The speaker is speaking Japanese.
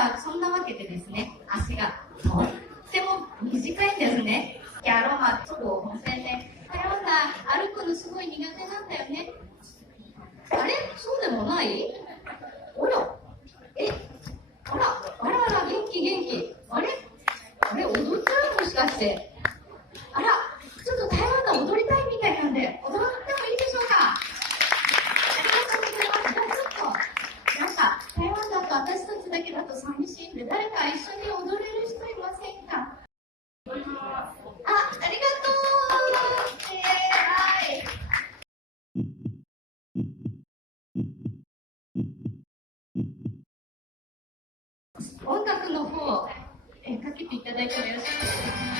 ゃあ、そんなわけでですね、足がとっても短いんですね。アロマ、ちょっと温泉ね。台湾さん、歩くのすごい苦手なんだよね。あれそうでもない？あら、あら、元気。あれ踊っちゃうもしかして。あら、ちょっと台湾で踊りたいみたいなんで、踊ってもいいでしょうか？ありがとうございます。じゃあちょっと、なんか、台湾だと私たちだけだと寂しいんで、誰か一緒に踊れる人いませんか？ありがとう。はい。音楽の方、かけていただいてもよろしいですか？